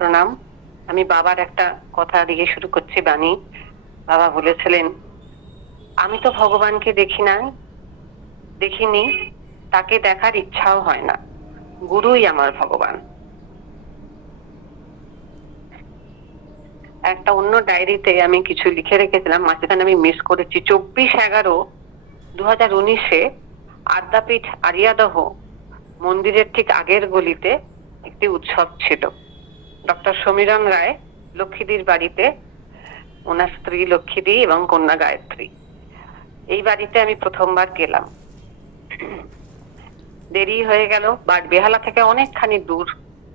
প্রণাম। আমি বাবার একটা কথা দিয়ে শুরু করছি বাণী। বাবা বলেছিলেন, আমি তো ভগবানকে দেখিনি, তাকে দেখার ইচ্ছাও হয় না, গুরুই আমার ভগবান। একটা অন্য ডায়েরিতে আমি কিছু লিখে রেখেছিলাম, মাঝখানে আমি মিস করেছি। 24/11/2019 আদ্যাপীঠ আরিয়াদহ মন্দিরের ঠিক আগের গলিতে একটি উৎসব ছিল। ডক্টর সমীরণ রায় লক্ষ্মীদির বাড়িতে, ওনার স্ত্রী লক্ষ্মীদি এবং কন্যা গায়ত্রী, এই বাড়িতে আমি প্রথমবার গেলাম। দেরি হয়ে গেল, বাট বেহালা থেকে অনেকখানি দূর।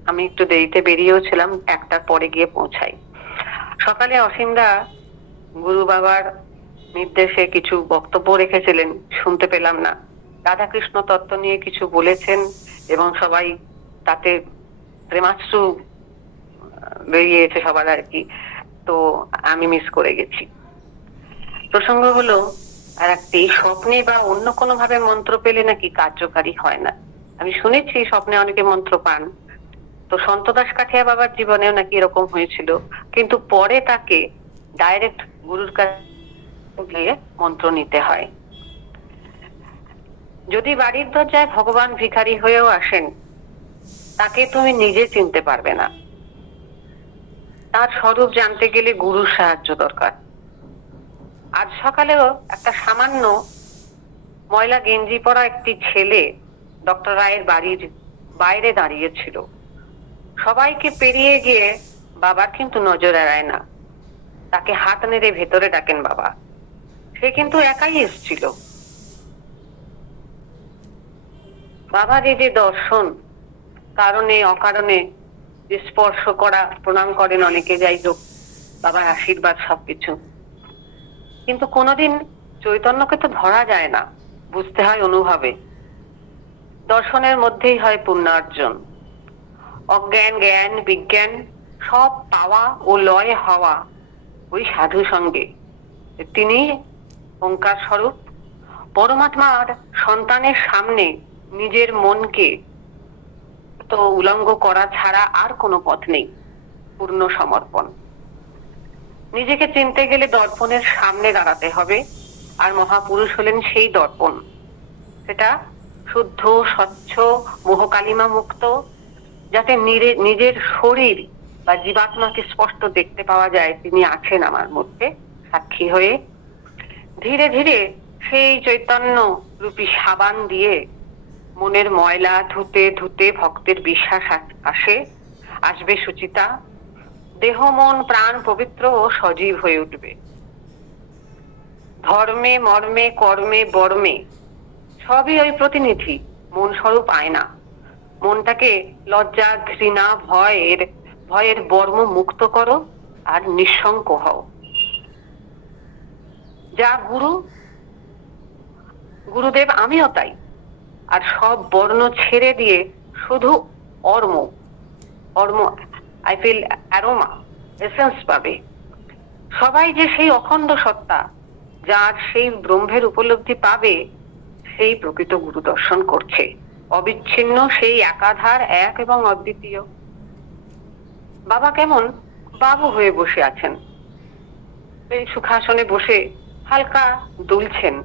আমি একটু দেরিতে বেরিয়েও ছিলাম, 1টার পরে গিয়ে পৌঁছাই। সকালে অসীমদা গুরু বাবার নির্দেশে কিছু বক্তব্য রেখেছিলেন, শুনতে পেলাম না। রাধাকৃষ্ণ তত্ত্ব নিয়ে কিছু বলেছেন এবং সবাই তাতে প্রেমাশ্রু বেরিয়েছে সবার আর কি। তো আমি মিস করে গেছি। প্রসঙ্গ হলো আর একটি, স্বপ্নে বা অন্য কোনো ভাবে মন্ত্র পেলে নাকি কার্যকারী হয় না। আমি শুনেছি স্বপ্নে অনেকে মন্ত্র পান, তো সন্তদাস কাঠিয়া বাবার জীবনেও নাকি এরকম হয়েছিল, কিন্তু পরে তাকে ডাইরেক্ট গুরুর কাছে গিয়ে মন্ত্র নিতে হয়। যদি বাড়ির দরজায় ভগবান ভিখারি হয়েও আসেন, তাকে তুমি নিজে চিনতে পারবে না। তার স্বরূপ জানতে গেলে গুরুর সাহায্য দরকার। আজ সকালেও একটা সামান্য ময়লা গেঞ্জি পরা একটি ছেলে ডক্টর রায়ের বাড়ির বাইরে দাঁড়িয়েছিল। সবাইকে পেরিয়ে গিয়ে বাবার কিন্তু নজর এড়ায় না, তাকে হাত নেড়ে ভেতরে ডাকেন বাবা। সে কিন্তু একাই এসেছিল। বাবার এই যে দর্শন, কারণে অকারণে স্পর্শ করা, প্রণাম করেন অনেকে, যাই হোক, বাবার আশীর্বাদ সবকিছু। কিন্তু কোনোদিন চৈতন্যকে তো ধরা যায় না, বুঝতে হয় অনুভবে। দর্শনের মধ্যেই হয় পুণ্যার্জন। অজ্ঞান জ্ঞান বিজ্ঞান সব পাওয়া ও লয় হওয়া ওই সাধু সঙ্গে। তিনি ওঙ্কার স্বরূপ পরমাত্মার সন্তানের সামনে নিজের মনকে তো উলঙ্গ করা ছাড়া আর কোনো পথ নেই, পূর্ণ সমর্পণ। নিজেকে চিনতে গেলে দর্পণের সামনে দাঁড়াতে হবে, আর মহাপুরুষ হলেন সেই দর্পণ। সেটা শুদ্ধ, স্বচ্ছ, মোহকালিমা মুক্ত, যাতে নিজের শরীর বা জীবাত্মাকে স্পষ্ট দেখতে পাওয়া যায় তিনি আছেন আমার মধ্যে সাক্ষী হয়ে। ধীরে ধীরে সেই চৈতন্য রূপী সাবান দিয়ে মনের ময়লা ধুতে ধুতে ভক্তের বিশ্বাস আসবে সুচিতা। দেহ মন প্রাণ পবিত্র ও সজীব হয়ে উঠবে। ধর্মে মর্মে কর্মে বর্মে সবই ওই প্রতিনিধি, মন স্বরূপ আয়না। মনটাকে লজ্জা ঘৃণা ভয়ের বর্ম মুক্ত করো আর নিঃশঙ্ক হও। যা গুরুদেব আমিও তাই। আর সব বর্ণ ছেড়ে দিয়ে শুধু অর্ম আই ফিল অ্যারোমা এসেন্স পাবে। সবাই যে সেই অখণ্ড সত্তা, যার সেই ব্রহ্মের উপলব্ধি পাবে, সেই প্রকৃত গুরু দর্শন করছে। অবিচ্ছিন্ন সেই একাধার, এক এবং অদ্বিতীয়। বাবা কেমন বাবু হয়ে বসে আছেন, এই সুখাসনে বসে হালকা দুলছেন।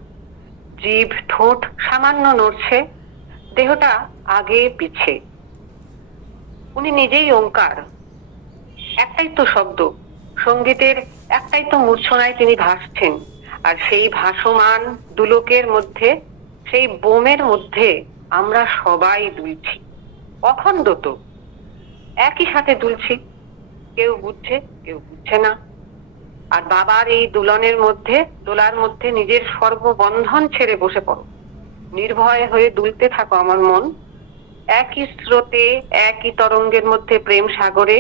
জিভ ঠোঁট সামান্য নড়ছে, দেহটা আগে পিছে। উনি নিজেই ওঙ্কার, একটাই তো শব্দ, সঙ্গীতের একটাই তো মূর্ছনায় তিনি ভাসছেন। আর সেই ভাসমান দুলোকের মধ্যে, সেই বোমের মধ্যে আমরা সবাই দুলছি, অখণ্ড তো, একই সাথে দুলছি। কেউ বুঝছে, কেউ বুঝছে না। আর বাবার এই দোলার মধ্যে নিজের সর্ববন্ধন ছেড়ে বসে পড়ো, নির্ভয় হয়ে দুলতে থাকো আমার মন। একই স্রোতে, একই তরঙ্গের মধ্যে প্রেম সাগরে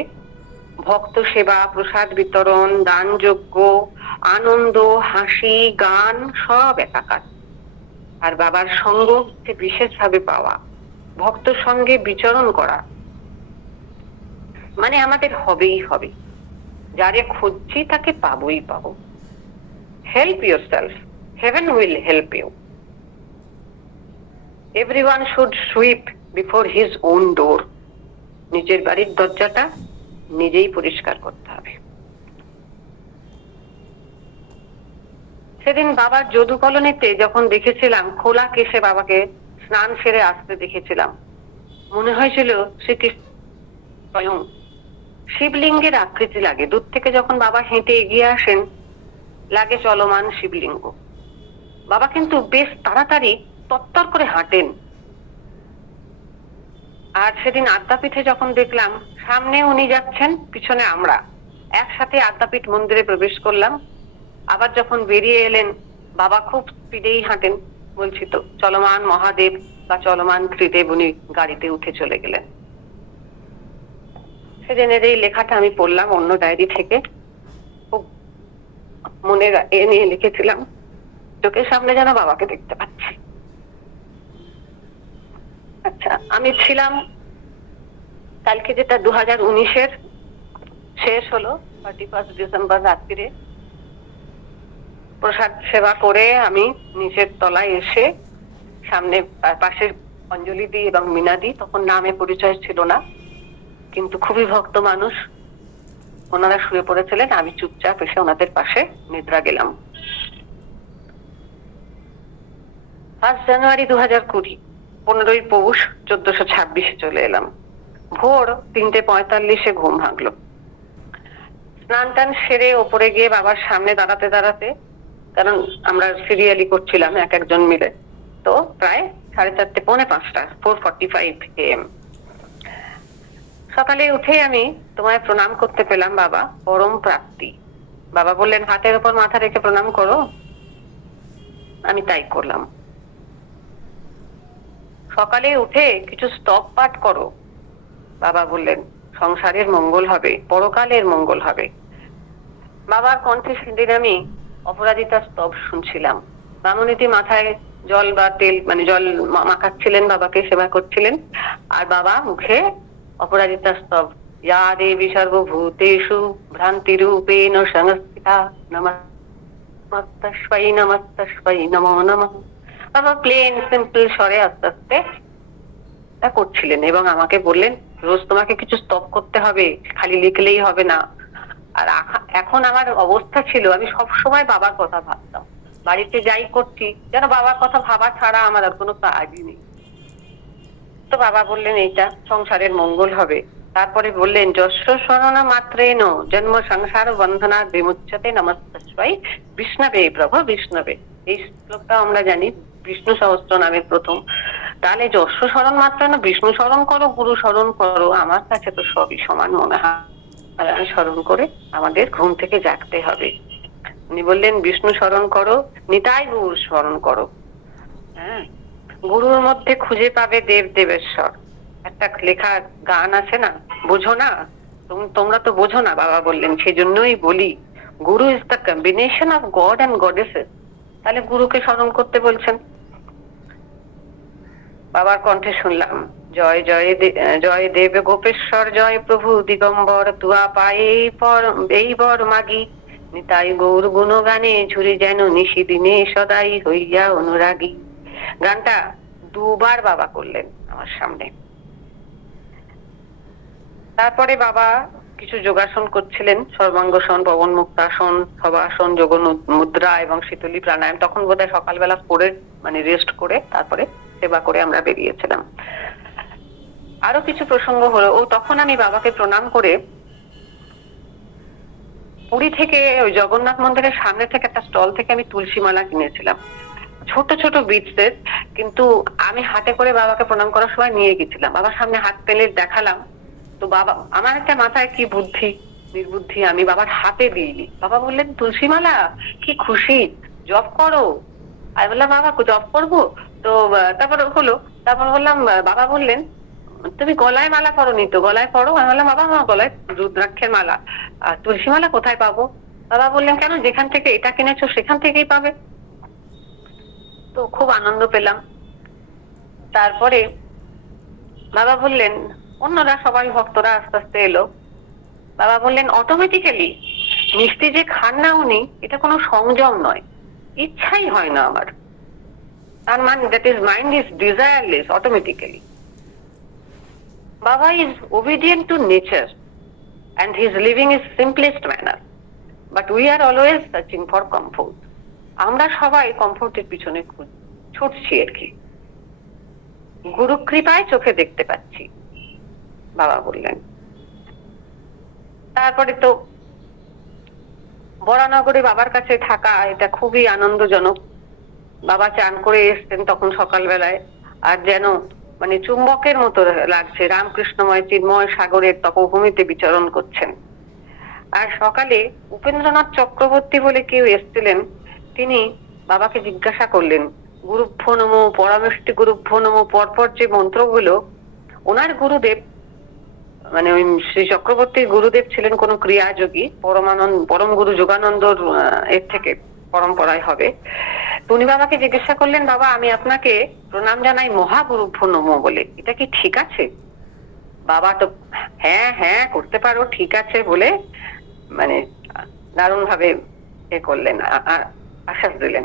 ভক্ত সেবা, প্রসাদ বিতরণ, দান যজ্ঞ, আনন্দ, হাসি, গান সব একাকার। আর বাবার সঙ্গ বিশেষভাবে পাওয়া, ভক্ত সঙ্গে বিচরণ করা, মানে আমাদের হবেই হবে। যারে খুঁজছি তাকে পাবোই পাবো। Help yourself, heaven will help you. Everyone should sweep before his own door. নিজের বাড়ির দরজাটা নিজেই পরিষ্কার করতে হবে। সেদিন বাবার যদু কলোনিতে যখন দেখেছিলাম খোলা কেশে বাবাকে স্নান সেরে আসতে দেখেছিলাম, মনে হয়েছিল শ্রীকৃষ্ণ স্বয়ং। শিবলিঙ্গের আকৃতি লাগে, দূর থেকে যখন বাবা হেঁটে এগিয়ে আসেন লাগে চলমান শিবলিঙ্গ। বাবা কিন্তু বেশ তাড়াতাড়ি তত্তর করে হাঁটেন। আর সেদিন আদ্যাপীঠে যখন দেখলাম সামনে উনি যাচ্ছেন, পিছনে আমরা একসাথে আদ্যাপীঠ মন্দিরে প্রবেশ করলাম। আবার যখন বেরিয়ে এলেন বাবা খুব স্পিডেই হাঁটেন, বলছি তো চলমান মহাদেব বা চলমান ত্রিদেব উনি গাড়িতে উঠে চলে গেলেন। সেদিনের এই লেখাটা আমি পড়লাম অন্য ডায়েরি থেকে, খুব মনে এ নিয়ে লিখেছিলাম, চোখের সামনে যেন বাবাকে দেখতে পাচ্ছি। আচ্ছা, আমি ছিলাম কালকে যেটা 2019-এর শেষ হলো 31 ডিসেম্বর রাত্রিরে, প্রসাদ সেবা করে আমি নিচের তলায় এসে সামনে পাশে অঞ্জলি দিই এবং মিনা দিই। তখন নামে পরিচয় ছিল না, কিন্তু খুবই ভক্ত মানুষ, ওনারা শুয়ে পড়েছিলেন, আমি চুপচাপ এসে ওনাদের পাশে নিদ্রা গেলাম। 1 জানুয়ারি 2020, 15ই পৌষ 1426 চলে এলাম। ভোর 3:45 ঘুম ভাঙলো। স্নান টান সেরে ওপরে গিয়ে বাবার সামনে দাঁড়াতে দাঁড়াতে, কারণ আমরা সিরিয়ালি করছিলাম এক একজন মিলে, তো প্রায় 4:30 পৌনে 5টা, 4:45 AM। সকালে উঠে আমি তোমায় প্রণাম করতে পেলাম বাবা, পরম প্রাপ্তি। বাবা বললেন হাতের উপর মাথা রেখে প্রণাম করো, আমি তাই করলাম। সকালে উঠে কিছু স্তব পাঠ করো, বাবা বললেন সংসারের মঙ্গল হবে, পরকালের মঙ্গল হবে। বাবার কণ্ঠে সেদিন আমি অপরাজিতা স্তব শুনছিলাম। বামুনিটি মাথায় জল বা তেল মানে জল মাখাচ্ছিলেন, বাবাকে সেবা করছিলেন, আর বাবা মুখে অপরাজিতা স্তব, ইয়া দেবী সর্বভূতেষু ভ্রান্তি রূপেণ সংস্থিতা নমস্তস্मै নমস্তস্मै নমো নমঃ। বাবা প্লেন সিম্পল স্বরে আস্তে আস্তে তা করছিলেন এবং আমাকে বললেন রোজ তোমাকে কিছু স্তব করতে হবে, খালি লিখলেই হবে না। আর এখন আমার অবস্থা ছিল আমি সব সময় বাবার কথা ভাবতাম, বাড়িতে যাই করছি যেন বাবার কথা ভাবা ছাড়া আমার আর কোনো কাজই নেই। তো বাবা বললেন এইটা সংসারের মঙ্গল হবে। তারপরে বললেন যস্য শরণ মাত্রেণ জন্ম সংসার বন্ধনা বিমুচ্যতে নমস্তস্मै বিষ্ণবে প্রভু বিষ্ণবে। এই শ্লোকটা আমরা জানি বিষ্ণু সহস্র নামের প্রথম। তাহলে যস্য শরণ মাত্রেণ, বিষ্ণু স্মরণ করো, গুরু স্মরণ করো, আমার কাছে তো সবই সমান মনে হয়, স্মরণ করে আমাদের ঘুম থেকে জাগতে হবে। উনি বললেন বিষ্ণু স্মরণ করো, নিতাই গৌর স্মরণ করো। হ্যাঁ, গুরুর মধ্যে খুঁজে পাবে দেব দেবেশ্বর। একটা লেখা গান আছে না, বোঝো না তোমরা তো বোঝো না, বাবা বললেন সেই জন্যই বলি গুরু is the combination of god and goddesses. তাহলে গুরুকে স্মরণ করতে বলছেন। বাবার কণ্ঠে শুনলাম জয় জয় জয় দেব গোপেশ্বর, জয় প্রভু দিগম্বর, তুয়া পায়ে এই বর মাগি, নিতাই গৌর গুণগানে ঝুরি যেন নিশি দিনে সদাই হইয়া অনুরাগী। গানটা দুবার বাবা করলেন আমার সামনে। তারপরে বাবা কিছু যোগাসন করছিলেন, সর্বাঙ্গসন, পবন মুক্তাসন, সবাসন, যোগ মুদ্রা এবং শীতলী প্রাণায়াম। তখন বোধহয় সকালবেলা করে মানে রেস্ট করে তারপরে সেবা করে আমরা বেরিয়েছিলাম। আরো কিছু প্রসঙ্গ হলো, তখন আমি বাবাকে প্রণাম করে পুরী থেকে ওই জগন্নাথ মন্দিরের সামনে থেকে একটা স্টল থেকে আমি তুলসী মালা কিনেছিলাম, ছোট ছোট বিটসের, কিন্তু আমি হাতে করে বাবাকে প্রণাম করার সময় নিয়ে গেছিলাম। বাবার সামনে হাত পেলে দেখালাম, তো বাবা আমার একটা মাথায় কি বুদ্ধি নির্বুদ্ধি, আমি বাবার হাতে দিইনি। বাবা বললেন তুলসী মালা, কি খুশি, জপ করো। আমি বললাম বাবা জপ করবো তো। তারপর হলো, তারপর বললাম, বাবা বললেন তুমি গলায় মালা পরোনি তো, গলায় পরো। আমি বললাম বাবা আমার গলায় রুদ্রাক্ষের মালা, আর তুলসী মালা কোথায় পাবো? বাবা বললেন কেন, যেখান থেকে এটা কিনেছো সেখান থেকেই পাবে। তো খুব আনন্দ পেলাম। তারপরে বাবা বললেন, অন্যরা সবাই ভক্তরা আস্তে আস্তে এলো। বাবা বললেন অটোমেটিক্যালি মিষ্টি যে খান না উনি, এটা কোনো সংযম নয়, ইচ্ছাই হয় না আমার। তার মানে that is mind is desireless automatically. বাবা is obedient to nature. and his living is simplest manner. But we are always searching for comfort. আমরা সবাই কমফোর্টের পিছনে ছুটছি আর কি। গুরু কৃপায় চোখে দেখতে পাচ্ছি, বাবা বললেন। তারপরে তো বরানগরে বাবার কাছে থাকা এটা খুবই আনন্দজনক। বাবা চান করে এসছেন তখন সকালবেলায়, আর যেন মানে চুম্বকের মতো লাগছে, রামকৃষ্ণময় চিন্ময় সাগরের তপভূমিতে বিচরণ করছেন। আর সকালে উপেন্দ্রনাথ চক্রবর্তী বলে কেউ এসছিলেন, তিনি বাবাকে জিজ্ঞাসা করলেন, গুরুভ্যো নমঃ, পরমেষ্টি গুরুভ্যো নমঃ, পরপর যে মন্ত্রগুলো ওনার গুরুদেব, মানে ওই শ্রী চক্রবর্তীর গুরুদেব ছিলেন কোন ক্রিয়াযোগী, পরম গুরু যোগানন্দর এর থেকে পরম্পরায় হবে। উনি বাবাকে জিজ্ঞাসা করলেন, বাবা আমি আপনাকে প্রণাম জানাই মহাগুরুভ্যো নমঃ বলে, এটা কি ঠিক আছে? বাবা তো হ্যাঁ হ্যাঁ করতে পারো, ঠিক আছে বলে মানে দারুণ ভাবে এ করলেন, আশ্বাস দিলেন।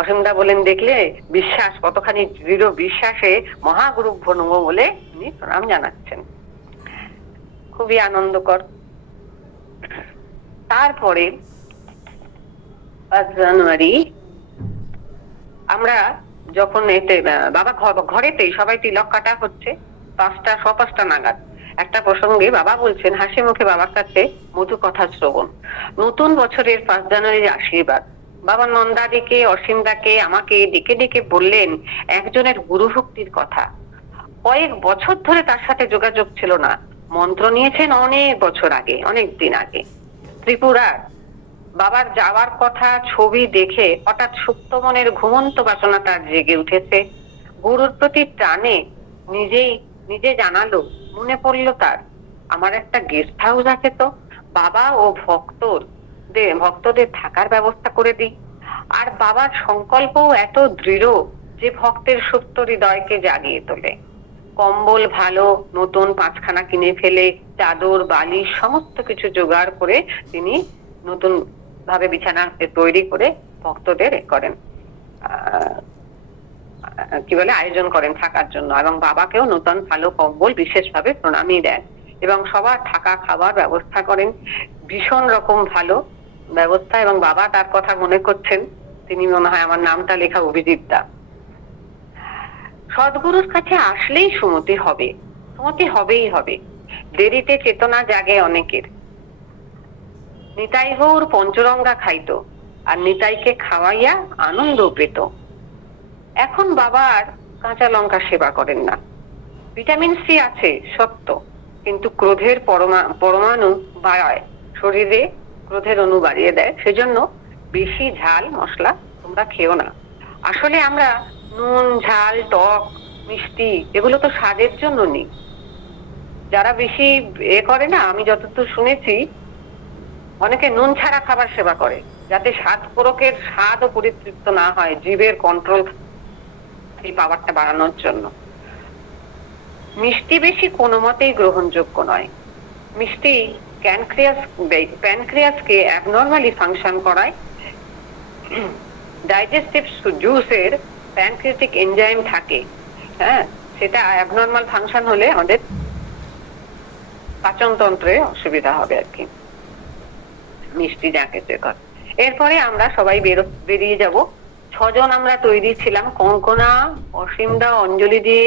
অসীমদা বলেন, দেখলে বিশ্বাস, কতখানি দৃঢ় বিশ্বাসে মহাগুরুভ্যো নমঃ বলে উনি প্রণাম জানাচ্ছেন। খুবই আনন্দকর। তারপরে 5 জানুয়ারি আমরা যখন এতে বাবা ঘরেতেই সবাই তিলক কাটা হচ্ছে, 5টা নাগাদ একটা প্রসঙ্গে বাবা বলছেন, হাসি মুখে বাবার কাছে মধু কথা শ্রবণ, নতুন বছরের 5 জানুয়ারির আশীর্বাদ। বাবা নন্দাদিকে, অসীমদাকে, আমাকে ডেকে ডেকে বললেন একজনের গুরু ভক্তির কথা। কয়েক বছর ধরে তার সাথে যোগাযোগ ছিল না, মন্ত্র নিয়েছেন অনেক বছর আগে, অনেক দিন আগে। ত্রিপুরার বাবার যাওয়ার কথা ছবি দেখে হঠাৎ সুপ্ত মনের ঘুমন্ত বাসনা তার জেগে উঠেছে। গুরুর প্রতি টানে নিজে জানালো, মনে পড়লো তার, আমার একটা গেস্ট হাউস আছে তো, বাবা ও ভক্তদের থাকার ব্যবস্থা করে দিই। আর বাবার সংকল্পও এত দৃঢ় যে ভক্তের সুপ্ত হৃদয়কে জাগিয়ে তোলে। কম্বল ভালো নতুন 5খানা কিনে ফেলে, চাদর বালিশ সমস্ত কিছু জোগাড় করে তিনি নতুন ভাবে বিছানা তৈরি করে ভক্তদের করেন, কি বলে আয়োজন করেন থাকার জন্য, এবং বাবাকেও নতুন ভালো কম্বল বিশেষভাবে প্রণামী দেন এবং সবার থাকা খাবার ব্যবস্থা করেন। ভীষণ রকম ভালো ব্যবস্থা। এবং বাবা তার কথা মনে করছেন, তিনি মনে হয় আমার নামটা লেখা অভিজিৎ দা। সদ্গুরুর কাছে আসলেই সুমতি হবেই হবে। দেরিতে চেতনা জাগে অনেকের। নিতাই গৌর পঞ্চরঙ্গা খাইতো, আর নিতাইকে খাওয়াইয়া আনন্দ পেত। এখন বাবা আর কাঁচা লঙ্কা সেবা করেন না। ভিটামিন সি আছে সত্য, কিন্তু ক্রোধের পরমাণু বাড়ায়, শরীরে ক্রোধের অণু বাড়িয়ে দেয়। সেজন্য বেশি ঝাল মশলা তোমরা খেও না। আসলে আমরা নুন ঝাল টক মিষ্টি এগুলো তো স্বাদের জন্য নেই। যারা বেশি করে না, আমি যতদূর শুনেছি অনেকে নুন ছাড়া খাবার সেবা করে, যাতে স্বাদ কোরকের স্বাদও পরিতৃপ্ত না হয়, জীবের কন্ট্রোল এই পাওয়ারটা বাড়ানোর জন্য। মিষ্টি বেশি কোনো মতেই গ্রহণযোগ্য নয়। মিষ্টি প্যানক্রিয়াসকে অ্যাবনর্মালি ফাংশন করায়। ডাইজেস্টিভ জুসের প্যানক্রিয়াটিক এনজাইম থাকে, হ্যাঁ, সেটা অ্যাবনর্মাল ফাংশন হলে আমাদের পাচনতন্ত্রে অসুবিধা হবে আর কি, মিষ্টি যাকে কর। এরপরে আমরা সবাই বেরিয়ে যাব। 6 জন আমরা তৈরি ছিলাম, কঙ্কনা, অসীমদা, অঞ্জলিদি,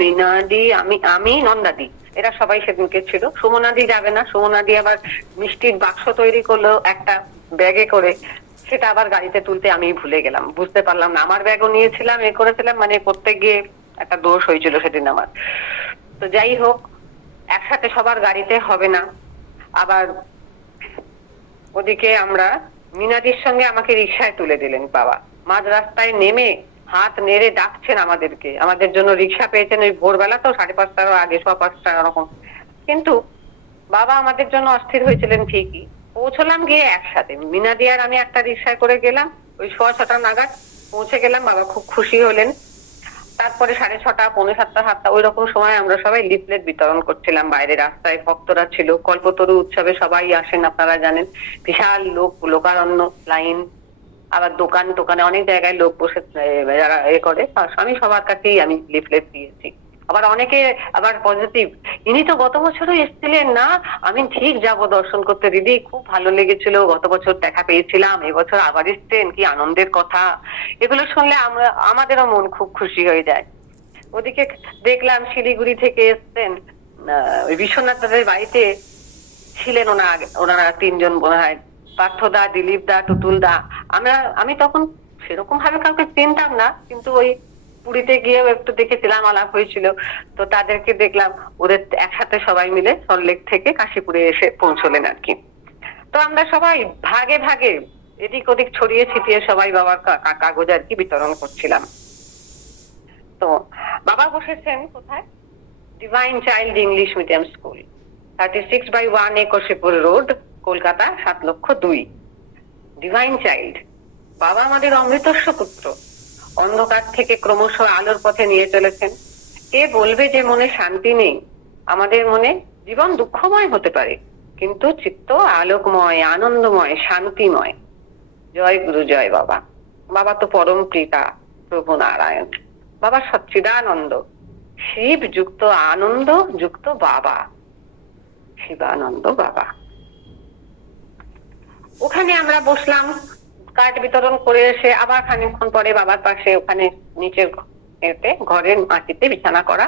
মীনাদি, আমি নন্দাদি, এরা সবাই সেদিনকে ছিল। সুমনাদি যাবে না, সুমনাদি আবার মিষ্টির বাক্স তৈরি করলো একটা ব্যাগে করে, সেটা আবার গাড়িতে তুলতে আমি ভুলে গেলাম, বুঝতে পারলাম না। আমার ব্যাগও নিয়েছিলাম, করেছিলাম, মানে করতে গিয়ে একটা দোষ হয়েছিল সেদিন আমার। তো যাই হোক, একসাথে সবার গাড়িতে হবে না। আবার ওদিকে আমরা মিনাদির সঙ্গে আমাকে রিক্সায় তুলে দিলেন বাবা। মাঝ রাস্তায় নেমে হাত নেড়ে ডাকছেন আমাদেরকে, আমাদের জন্য রিক্সা পেয়েছেন ওই ভোরবেলা, তো 5:30 আগে, 5:15 এরকম। কিন্তু বাবা আমাদের জন্য অস্থির হয়েছিলেন ঠিকই। পৌঁছলাম গিয়ে একসাথে, মিনাদি আর আমি একটা রিক্সায় করে গেলাম, ওই 6:30 নাগাদ পৌঁছে গেলাম। বাবা খুব খুশি হলেন। তারপরে 6:30, 7:45, 7টা ওই রকম সময় আমরা সবাই লিফলেট বিতরণ করছিলাম বাইরে রাস্তায়। ভক্তরা ছিল, কল্পতরু উৎসবে সবাই আসেন, আপনারা জানেন, বিশাল লোকারণ্য লাইন। আবার টোকানে অনেক জায়গায় লোক বসে যারা করে, আমি সবার কাছেই আমি লিফলেট দিয়েছি। আবার অনেকে আবার পজিটিভ, ইনি তো গত বছরও এসেছিলেন না, আমি ঠিক যাব দর্শন করতে দিদি, খুব ভালো লেগেছিল, গত বছর দেখা পেয়েছিলাম, এবছর আবার এসছেন, কি আনন্দের কথা। এগুলো শুনলে আমরা আমাদেরও মন খুব খুশি হয়ে যায়। ওদিকে দেখলাম শিলিগুড়ি থেকে এসছেন, ওই বিশ্বনাথ দাদের বাড়িতে ছিলেন ওনারা তিনজন মনে হয়, পার্থদা, দিলীপ দা, টুটুল দা। আমি তখন সেরকম ভাবে কাউকে চিনতাম না, কিন্তু ওই পুরীতে গিয়েও একটু দেখেছিলাম, আলাপ হয়েছিল। তো তাদেরকে দেখলাম, ওদের একসাথে সবাই মিলে সল্টলেক থেকে কাশীপুরে এসে পৌঁছলেন আর কি। তো আমরা সবাই ভাগে ভাগে এদিক ওদিক ছড়িয়ে ছিটিয়ে সবাই বাবার কাগজ আর কি বিতরণ করছিলাম। তো বাবা বসেছেন কোথায়? Divine Child English medium school, 36/1 Ekshipur road, Kolkata 7,02,000। Divine Child, বাবা আমাদের অমৃতস্ব পুত্র, অন্ধকার থেকে ক্রমশ আলোর পথে নিয়ে চলেছেন। কে বলবে যে মনে শান্তি নেই? আমাদের মনে জীবন দুঃখময় হতে পারে, কিন্তু চিত্ত আলোকময়, আনন্দময়, শান্তিময়। জয় গুরু, জয় বাবা। বাবা তো পরম পিতা প্রভু নারায়ণ, বাবা সচ্চিদানন্দ, শিব যুক্ত আনন্দ যুক্ত বাবা, শিবানন্দ বাবা। ওখানে আমরা বসলাম, কার্ড বিতরণ করে এসে আবার খানিকক্ষণ পরে বাবার পাশে ওখানে নিচের ঘরের মাটিতে বিছানা করা,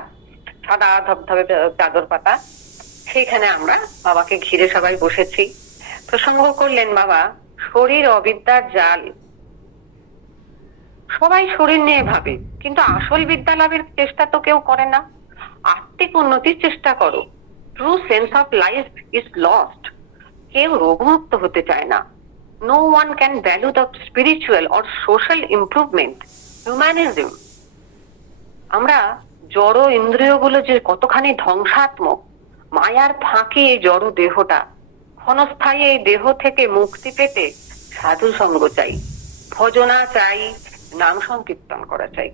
সাদা ধবধবে চাদর পাতা, সেইখানে আমরা বাবাকে ঘিরে সবাই বসেছি। প্রসঙ্গ করলেন বাবা, শরীর অবিদ্যার জাল। সবাই শরীর নিয়ে ভাবে, কিন্তু আসল বিদ্যা লাভের চেষ্টা তো কেউ করে না। আত্মিক উন্নতির চেষ্টা করো। True sense of life is lost. কেউ রোগমুক্ত হতে চায় না। No one can value the spiritual or social improvement, humanism. আমরা জড় ইন্দ্রিয়গুলো যে কতখানি ধ্বংসাত্মক, মায়ার ফাঁকে এই জড় দেহটা, ক্ষণস্থায়ী এই দেহ থেকে মুক্তি পেতে সাধু সঙ্গ চাই, ভজনা চাই, নাম সংকীর্তন করা চাই।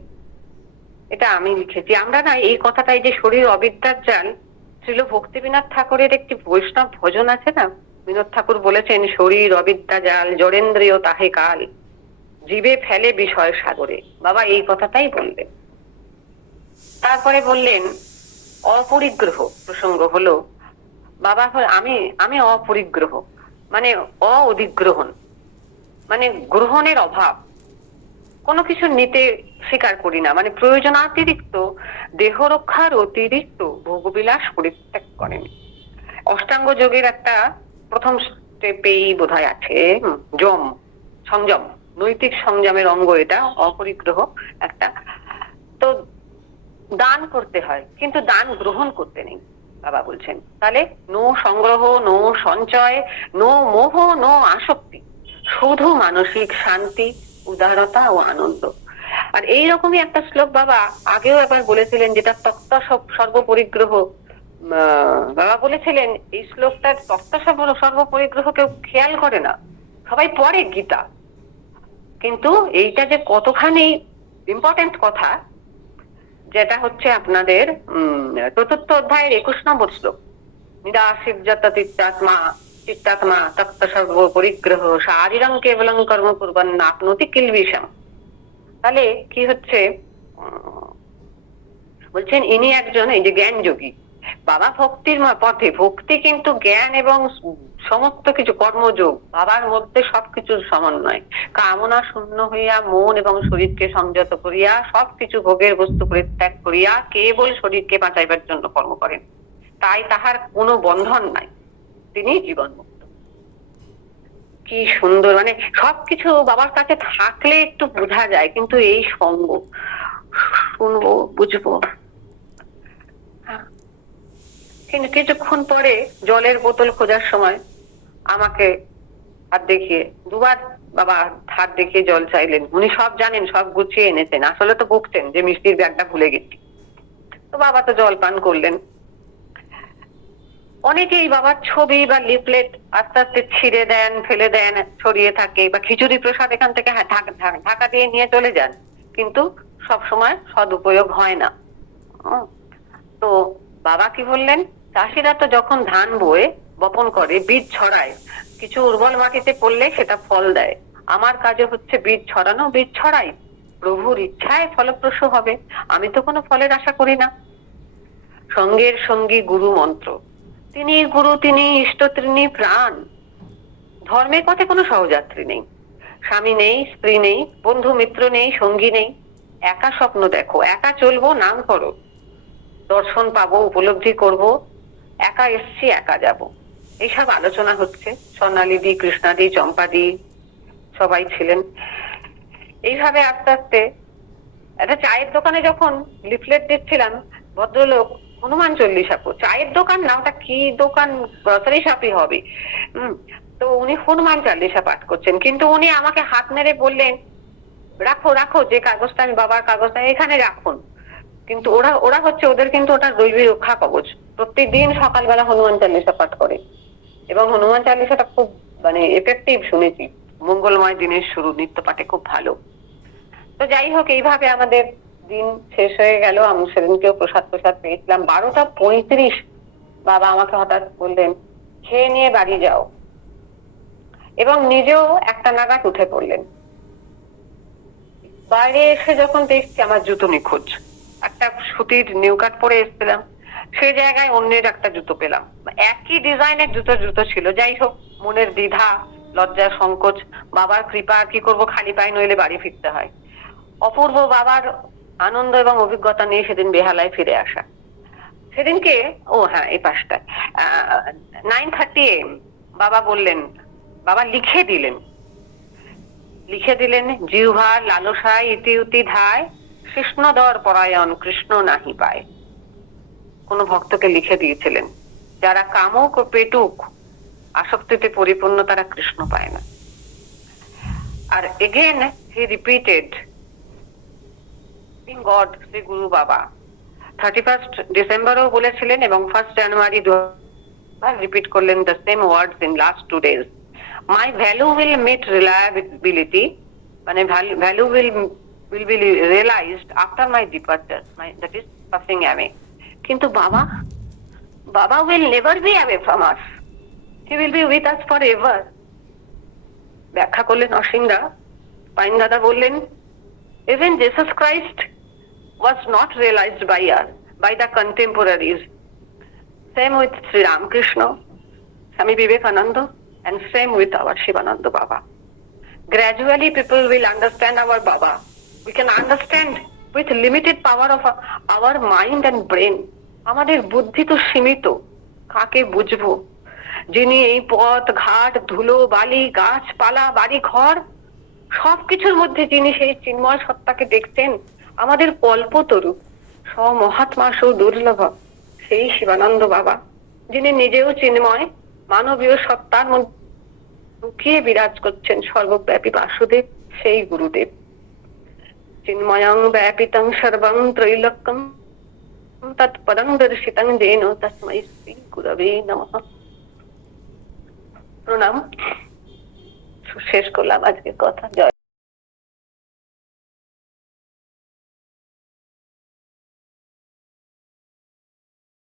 এটা আমি লিখেছি। আমরা না এই কথাটাই যে শরীর অবিদ্যার জাল, শ্রীল ভক্তিবিনোদ ঠাকুরের একটি বৈষ্ণব ভজন আছে না, বিনোদ ঠাকুর বলেছেন, শরীর অবিদ্যা জাল, জড়েন্দ্রিয় তাহে কাল, জীবে ফেলে বিষয় সাগরে। বাবা এই কথাটাই বললেন। তারপরে বললেন অপরিগ্রহ প্রসঙ্গ হলো। বাবা আমি অপরিগ্রহ মানে অধিগ্রহণ, মানে গ্রহণের অভাব, কোনো কিছু নিতে স্বীকার করি না, মানে প্রয়োজনাতিরিক্ত দেহ রক্ষার অতিরিক্ত ভোগবিলাস পরিত্যাগ করেন। অষ্টাঙ্গ যোগের একটা প্রথম স্টেপেই বোধহয় আছে সংযম, নৈতিক সংযমের অঙ্গ এটা, অপরিগ্রহ একটা। তো দান করতে হয়, কিন্তু দান গ্রহণ করতে নেই, বাবা বলছেন। তাহলে নো সংগ্রহ, নো সঞ্চয়, নো মোহ, নো আসক্তি, শুধু মানসিক শান্তি, উদারতা ও আনন্দ। আর এইরকমই একটা শ্লোক বাবা আগেও একবার বলেছিলেন, যেটা তত্ত্ব সর্বপরিগ্রহ। বাবা বলেছিলেন এই শ্লোকটার তত্ত্ব সর্বপরিগ্রহ কেউ খেয়াল করে না, সবাই পড়ে গীতা, কিন্তু এইটা যে কতখানি ইম্পর্টেন্ট কথা, যেটা হচ্ছে আপনাদের ৪র্থ অধ্যায়ের ২১ নম্বর শ্লোক, নিরাশিবজাত চিত্তাত্মা তত্ত্ব সর্বপরিগ্রহ শারীরং কেবলং কর্ম কুর্বন আপনতি কিলবিষম। তাহলে কি হচ্ছে, বলছেন ইনি একজন এই যে জ্ঞান যোগী। বাবা ভক্তির পথে, ভক্তি কিন্তু জ্ঞান এবং সমস্ত কিছু কর্মযোগ, বাবার মধ্যে সবকিছুর সমন্বয়। কামনা শূন্য হইয়া মন এবং শরীরকে সংযত করিয়া সবকিছু ভোগের বস্তু পরিত্যাগ করিয়া কেবল শরীরকে বাঁচাইবার জন্য কর্ম করেন। তাই তাহার কোনো বন্ধন নাই, তিনি জীবন মুক্ত। কি সুন্দর, মানে সবকিছু বাবার কাছে থাকলে একটু বোঝা যায়, কিন্তু এই সঙ্গ শুনবো, বুঝবো। কিন্তু কিছুক্ষণ পরে জলের বোতল খোঁজার সময় আমাকে হাত দেখিয়ে, দুবার বাবা হাত দেখিয়ে জল চাইলেন। উনি সব জানেন, সব গুছিয়ে এনেছেন, আসলে তো বকছেন যে মিষ্টির ব্যাগটা ভুলে গেছি। তো বাবা তো জল পান করলেন। অনেকেই বাবার ছবি বা লিফলেট আস্তে আস্তে ছিঁড়ে দেন, ফেলে দেন, ছড়িয়ে থাকে, বা খিচুড়ি প্রসাদ এখান থেকে ঢাকা দিয়ে নিয়ে চলে যান, কিন্তু সব সময় সদুপয়োগ হয় না। তো বাবা কি বললেন, চাষিরা তো যখন ধান বয়ে বপন করে, বীজ ছড়ায়, কিছু উর্বর মাটিতে পড়লে সেটা ফল দেয়। আমার কাজে হচ্ছে বীজ ছড়ানো, বীজ ছড়াই, প্রভুর ইচ্ছায় ফলপ্রসূ হবে। আমি তো কোনো ফলের আশা করি না। সঙ্গের সঙ্গী গুরু মন্ত্র। তিনি গুরু, তিনি ইষ্ট, তিনি প্রাণ। ধর্মের পথে কোনো সহযাত্রী নেই, স্বামী নেই, স্ত্রী নেই, বন্ধু মিত্র নেই, সঙ্গী নেই। একা স্বপ্ন দেখো, একা চলবো, নাম করো, দর্শন পাবো, উপলব্ধি করব, একা এসছি, একা যাব। এইসব আলোচনা হচ্ছে। স্বর্ণালীদি, কৃষ্ণাদি, চম্পাদি সবাই ছিলেন। এইভাবে আস্তে আস্তে একটা চায়ের দোকানে যখন লিফলেট দিচ্ছিলাম, ভদ্রলোক হনুমান চল্লিশা চায়ের দোকান না, ওটা কি দোকান, গ্রসারি শপই হবে। তো উনি হনুমান চাল্লিশা পাঠ করছেন, কিন্তু উনি আমাকে হাত মেরে বললেন, রাখো রাখো, যে কাগজটা আমি বাবার কাগজটা এখানে রাখুন। কিন্তু ওরা হচ্ছে, ওদের কিন্তু ওটা দৈবী রক্ষা কবচ। প্রত্যেকদিন সকালবেলা হনুমান চাল্লিশা পাঠ করে, এবং হনুমান চাল্লিশাটা খুব মানে এফেক্টিভ শুনেছি। মঙ্গলময় দিনের শুরু, নিত্য পাঠে খুব ভালো। তো যাই হোক, এইভাবে আমাদের দিন শেষ হয়ে গেল। আমি সেদিনকেও প্রসাদ পেয়েছিলাম। 12:35 বাবা আমাকে হঠাৎ বললেন, খেয়ে নিয়ে বাড়ি যাও, এবং নিজেও 1টা নাগাদ উঠে পড়লেন। বাইরে এসে যখন দেখছি আমার জুতো নিখোঁজ। একটা সুতির নিউকাট পরে এসেছিলাম, সেই জায়গায় অন্যের একটা জুতো পেলাম। একই ডিজাইনের জুতো ছিল। যাই হোক, মনের দ্বিধা, লজ্জা, সংকোচ, বাবার কৃপা, কি করব, খালি পায়ে নইলে বাড়ি ফিরতে হয়। অপূর্ব বাবার আনন্দ এবং অভিজ্ঞতা নিয়ে সেদিন বেহালায় ফিরে আসা। সেদিনকে এই পাশটা 9:30 AM বাবা বললেন, বাবা লিখে দিলেন, জিহ্বার লালসায় ইতি উতি ধায়, কৃষ্ণদর পরায়ণ কৃষ্ণ নাহি পায়। কোন ভক্তকে লিখে দিয়েছিলেন, যারা কামুক ও পেটুক আসক্তিতে পরিপূর্ণ, তারা কৃষ্ণ পায় না। আর again he repeated, God, Shri Guru Baba 31st ডিসেম্বরও বলেছিলেন, এবং 1st জানুয়ারি রিপিট করলেন the same words in last 2 days. My value will meet reliability, মানে value will be realized after my departure, that is passing away. কিন্তু বাবা will never be away from us. He will be with us forever. ব্যাখ্যা করলেন অসীমদা। Pine দাদা বললেন, even Jesus Christ was not realized by the contemporaries. Same with Sri Ramakrishna, Swami Vivekananda, and same with our Shivananda Baba. Gradually people will understand our Baba. We can understand with limited power of our mind and brain. আমাদের বুদ্ধি তো সীমিত, কাকে বুঝবো? যিনি এই পথ ঘাট, ধুলো বালি, গাছপালা, বাড়ি ঘর সবকিছুর মধ্যে যিনি সেই চিন্ময় সত্তাকে দেখছেন, আমাদের কল্পতরু, মহাত্মা দুর্লভ, সেই শিবানন্দ বাবা, যিনি নিজেও চিন্ময়, মানবীয় সত্তার মধ্যে লুকিয়ে বিরাজ করছেন, সর্বব্যাপী বাসুদেব, সেই গুরুদেব। চিন্ময়ং ব্যাপিতং সর্বং ত্রৈলোক্যং তৎপদং দর্শিতং যেন তস্मै শ্রী গুরবে নমঃ। প্রণাম। শেষ করলাম আজকের কথা। জয়।